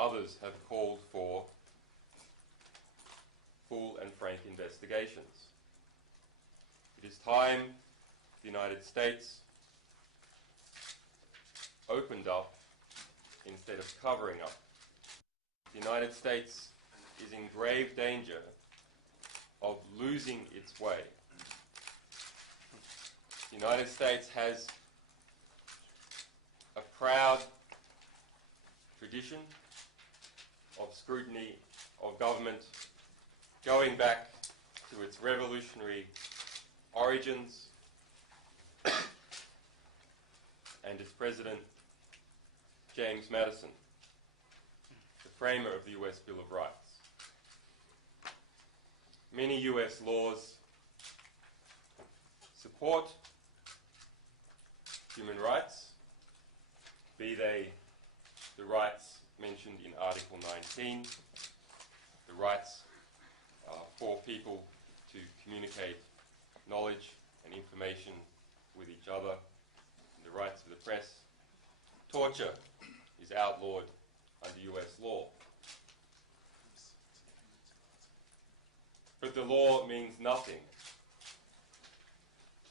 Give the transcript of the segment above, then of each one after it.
others have called for full and frank investigations. It is time the United States opened up instead of covering up. The United States is in grave danger of losing its way. The United States has a proud tradition of scrutiny of government going back to its revolutionary origins and its President, James Madison, the framer of the US Bill of Rights. Many US laws support human rights, be they the rights mentioned in Article 19, the rights for people to communicate knowledge and information with each other, and the rights of the press. Torture is outlawed under US law. But the law means nothing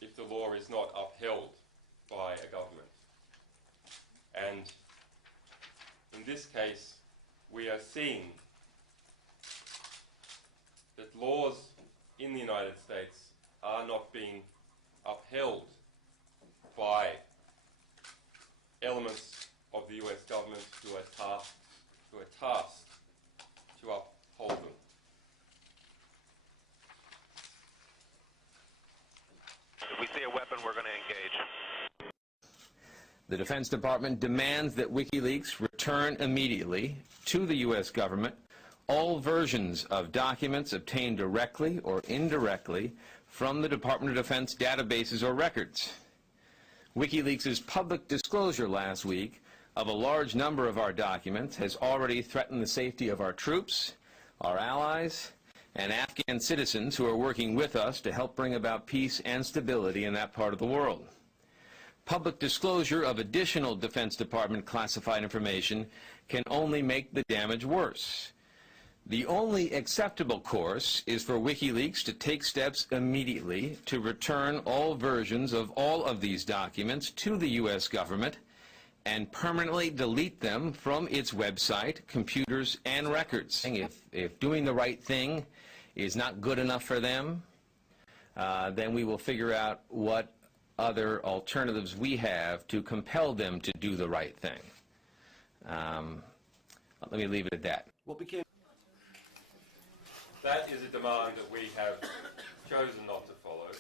if the law is not upheld by a government. And in this case, we are seeing that laws in the United States are not being upheld by elements of the US government who are tasked to uphold them. If we see a weapon, we're going to engage. The Defense Department demands that Wikileaks return immediately to the U.S. government all versions of documents obtained directly or indirectly from the Department of Defense databases or records. WikiLeaks' public disclosure last week of a large number of our documents has already threatened the safety of our troops, our allies, and Afghan citizens who are working with us to help bring about peace and stability in that part of the world. Public disclosure of additional Defense Department classified information can only make the damage worse. The only acceptable course is for WikiLeaks to take steps immediately to return all versions of all of these documents to the U.S. government and permanently delete them from its website, computers, and records. If doing the right thing is not good enough for them, then we will figure out what other alternatives we have to compel them to do the right thing. Let me leave it at that. That is a demand that we have chosen not to follow,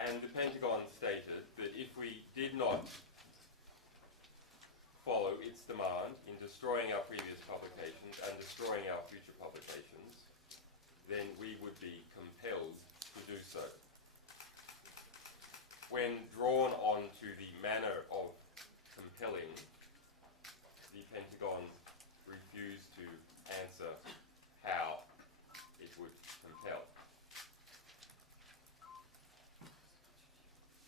and the Pentagon stated that if we did not follow its demand in destroying our previous publications and destroying our future publications, then we would be compelled to do so. When drawn on to the manner of compelling, the Pentagon refused to answer how it would compel.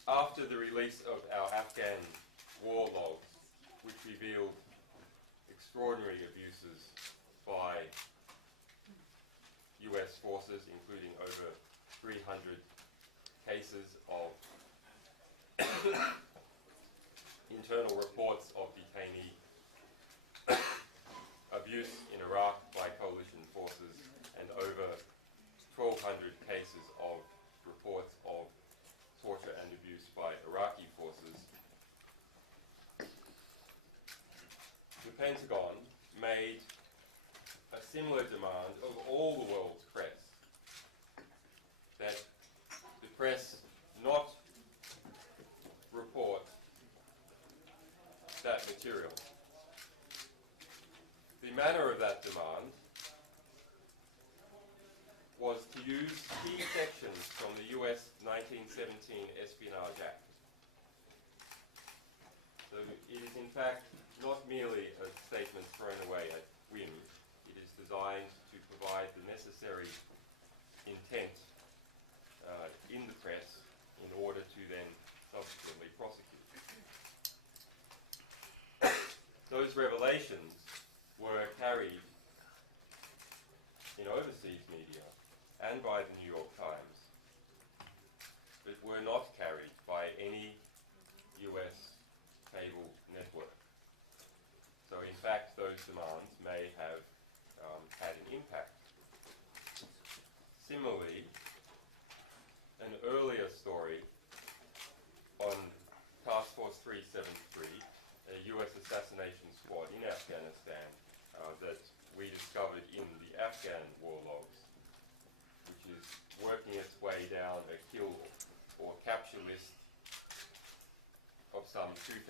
After the release of our Afghan war logs, which revealed extraordinary abuses by US forces, including over 300 cases of internal reports of detainee abuse in Iraq by coalition forces, and over 1,200 cases of reports of torture and abuse by Iraqi forces, the Pentagon made a similar demand of all the world's press, that the press not report that material. The manner of that demand was to use key sections from the US 1917 Espionage Act. So it is in fact not merely a statement thrown away at whim. It is designed to provide the necessary intent in the press in order to then subsequently prosecute. Those revelations carried in overseas media and by the New York Times, but were not carried by any US cable network. So in fact, those demands may have had an impact. Similarly, an earlier story on Task Force 373, a US assassination squad in Afghanistan that we discovered in the Afghan war logs, which is working its way down a kill or capture list of some 2,000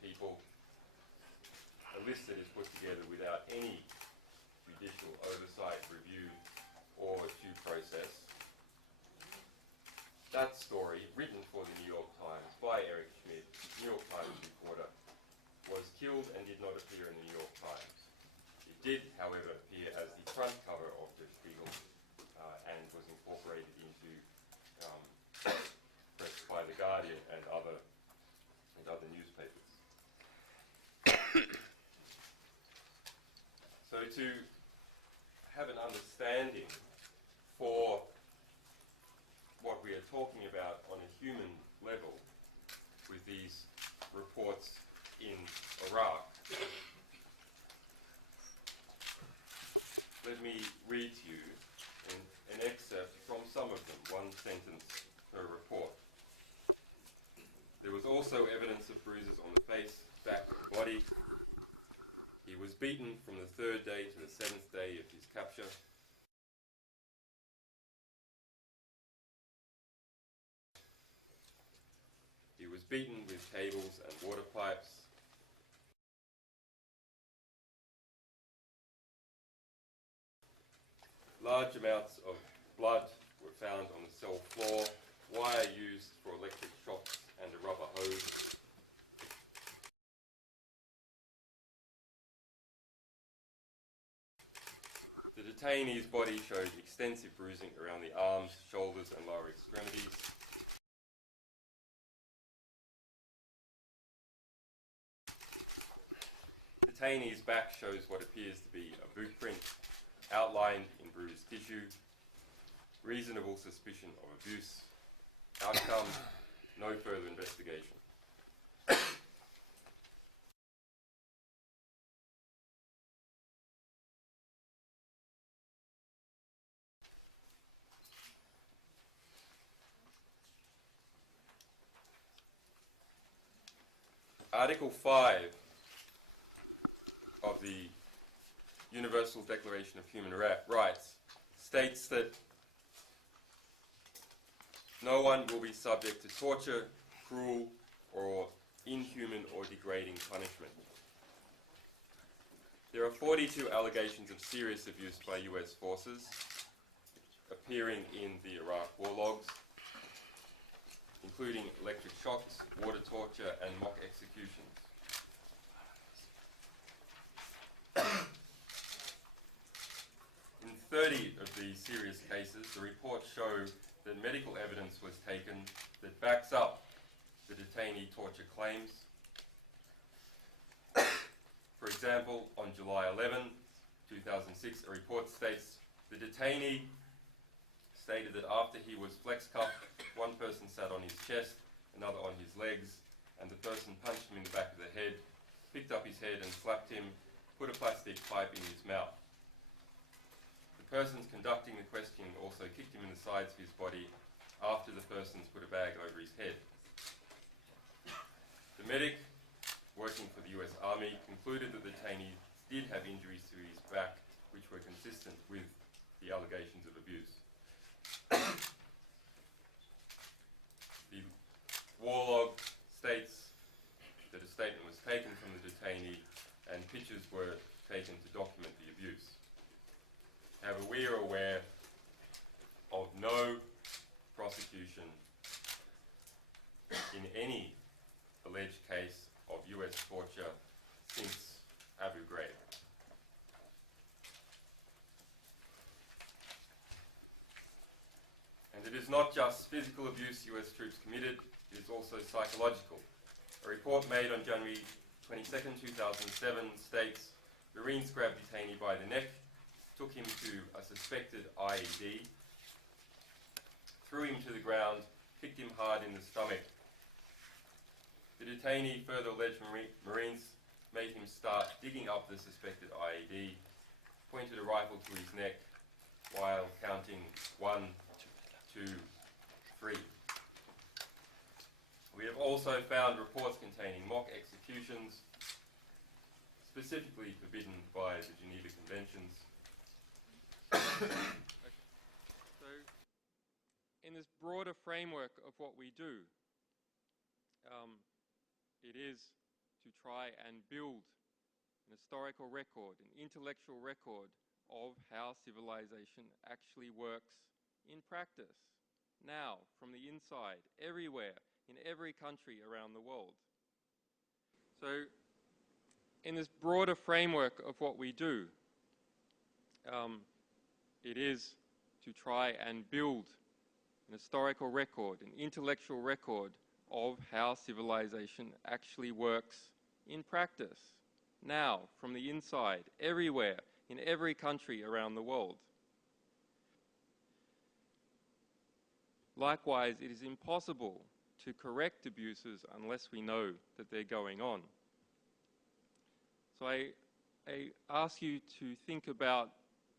people, a list that is put together without any judicial oversight, review, or due process. That story, written for the New York Times by Eric Schmidt, New York Times reporter, was killed and did not appear in the New York Times. It did, however, appear as the front cover of Der Spiegel and was incorporated into press by The Guardian and other newspapers. So to have an understanding for what we are talking about on a human level with these reports in Iraq, let me read to you an excerpt from some of them, one sentence per report. There was also evidence of bruises on the face, back, and body. He was beaten from the 3rd day to the 7th day of his capture. He was beaten with cables and water pipes. Large amounts of blood were found on the cell floor, wire used for electric shocks, and a rubber hose. The detainee's body showed extensive bruising around the arms, shoulders, and lower extremities. Detainee's back shows what appears to be a boot print, outlined in bruised tissue. Reasonable suspicion of abuse. Outcome, no further investigation. Article 5 of the Universal Declaration of Human Rights states that no one will be subject to torture, cruel, or inhuman or degrading punishment. There are 42 allegations of serious abuse by US forces appearing in the Iraq war logs, including electric shocks, water torture, and mock executions. In 30 of these serious cases, the reports show that medical evidence was taken that backs up the detainee torture claims. For example, on July 11, 2006, a report states the detainee stated that after he was flex cuffed, one person sat on his chest, another on his legs, and the person punched him in the back of the head, picked up his head and slapped him, put a plastic pipe in his mouth. The persons conducting the questioning also kicked him in the sides of his body after the persons put a bag over his head. The medic, working for the US Army, concluded that the detainee did have injuries to his back which were consistent with the allegations of abuse. The war log states that a statement was taken from the detainee and pictures were taken to document the abuse. However, we are aware of no prosecution in any alleged case of US torture since Abu Ghraib. And it is not just physical abuse US troops committed, it is also psychological. A report made on January 22, 2007 states Marines grabbed detainee by the neck, took him to a suspected IED, threw him to the ground, kicked him hard in the stomach. The detainee further alleged Marines made him start digging up the suspected IED, pointed a rifle to his neck while counting 1, 2, 3. We have also found reports containing mock executions, specifically forbidden by the Geneva Conventions. So, in this broader framework of what we do, it is to try and build an historical record, an intellectual record of how civilization actually works in practice, now, from the inside, everywhere, in every country around the world. So, in this broader framework of what we do, it is to try and build an historical record, an intellectual record of how civilization actually works in practice, now, from the inside, everywhere, in every country around the world. Likewise, it is impossible to correct abuses unless we know that they're going on. So I ask you to think about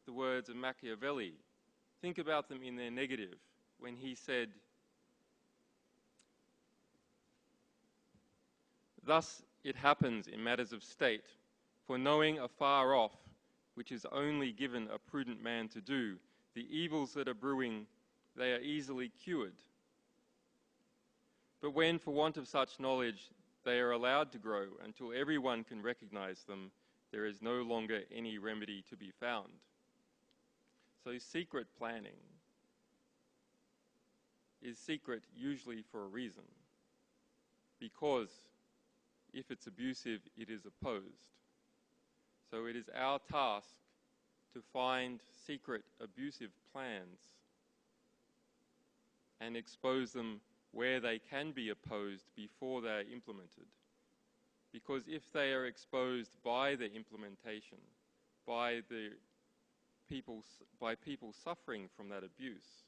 the words of Machiavelli. Think about them in their negative, when he said, "Thus it happens in matters of state, for knowing afar off, which is only given a prudent man to do, the evils that are brewing, they are easily cured. But when, for want of such knowledge, they are allowed to grow until everyone can recognize them, there is no longer any remedy to be found." So secret planning is secret usually for a reason, because if it's abusive, it is opposed. So it is our task to find secret abusive plans and expose them where they can be opposed before they are implemented. Because if they are exposed by the implementation, by people suffering from that abuse,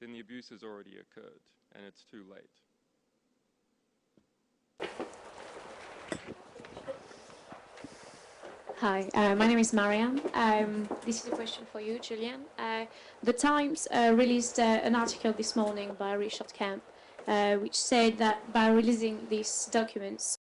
then the abuse has already occurred and it's too late. Hi, my name is Mariam. This is a question for you, Julian. The Times released an article this morning by Richard Camp, which said that by releasing these documents,